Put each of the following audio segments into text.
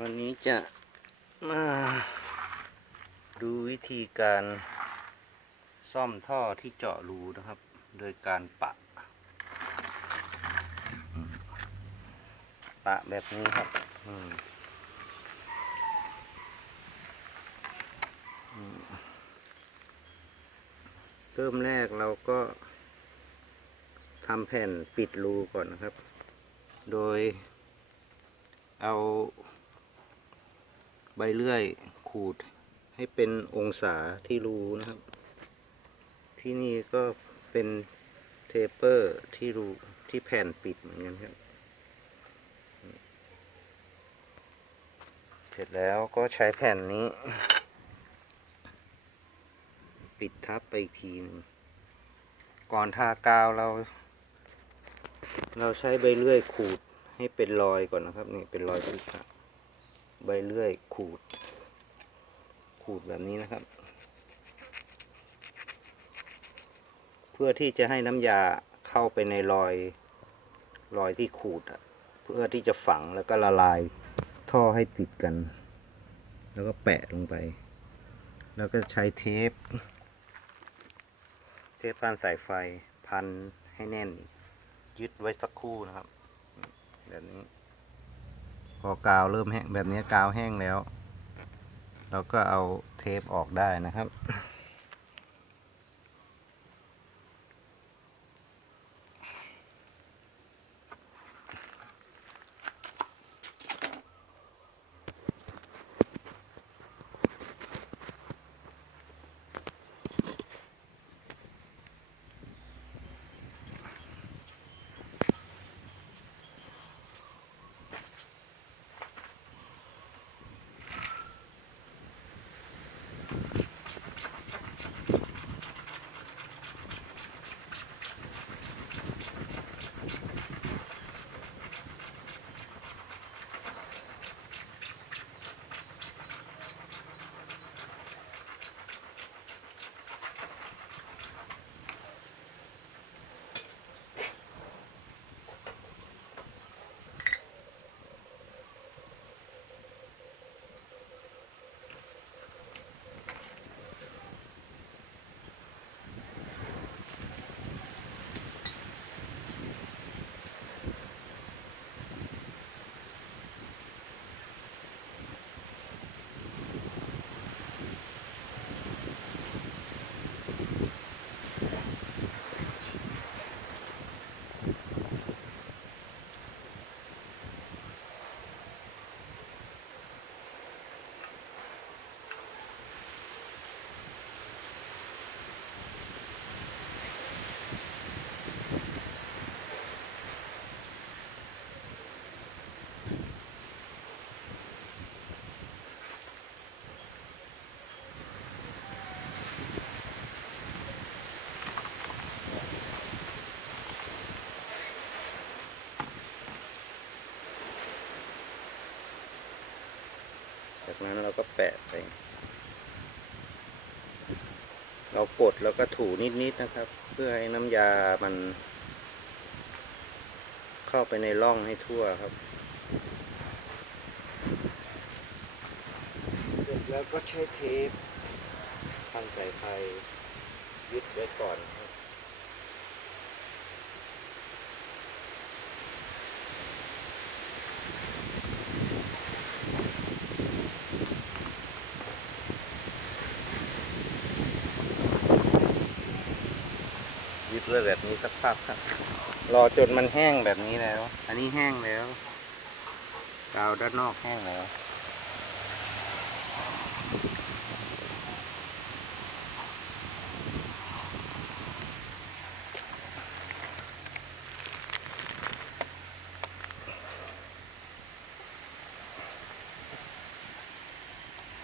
วันนี้จะมาดูวิธีการซ่อมท่อที่เจาะรูนะครับ โดยการปะ ปะแบบนี้ครับเริ่มแรกเราก็ทำแผ่นปิดรูก่อนนะครับ โดยเอา ใบเลื่อยขูดให้เป็นองศาที่รูนะครับ ที่นี่ก็เป็นเทปเปอร์ที่รูที่แผ่นปิดเหมือนกันครับ เสร็จแล้วก็ใช้แผ่นนี้ ปิดทับไปอีกทีนึงก่อนทากาวเรา เราใช้ใบเลื่อยขูดให้เป็นรอยก่อนนะครับ นี่เป็นรอยที่ขา ใบเลื่อยขูด ขูดแบบนี้นะครับ เพื่อที่จะให้น้ำยาเข้าไปในรอยรอยที่ขูดเพื่อที่จะฝังแล้วก็ละลายท่อให้ติดกัน แล้วก็แปะลงไป แล้วก็ใช้เทป เทปพันสายไฟพันให้แน่น ยึดไว้สักครู่นะครับ แบบนี้ พอกาวเริ่มแห้งแบบนี้กาวแห้งแล้ว เราก็เอาเทปออกได้นะครับ จากนั้นเราก็แปะไป เรากดแล้วก็ถูนิดๆนะครับ เพื่อให้น้ำยามัน เข้าไปในร่องให้ทั่วครับ เสร็จแล้วก็ใช้เทปพันสายไฟยึดไว้ก่อนครับ ยึ ดไว้แบบนี้สักพักครับ รอจนมันแห้งแบบนี้แล้ว อันนี้แห้งแล้วกาวด้านนอกแห้งแล้ว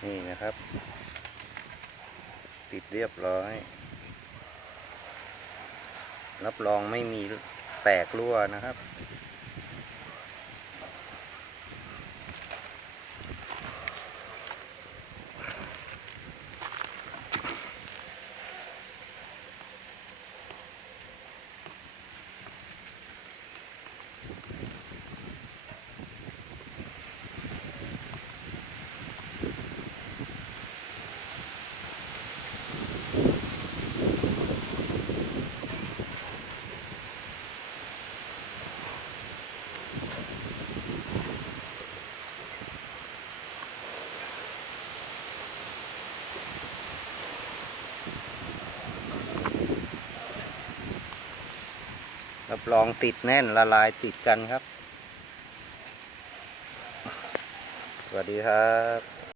นี่นะครับ ติดเรียบร้อย รับรองไม่มีแตกรั่วนะครับ รับรองติดแน่นละลายติดกันครับ สวัสดีครับ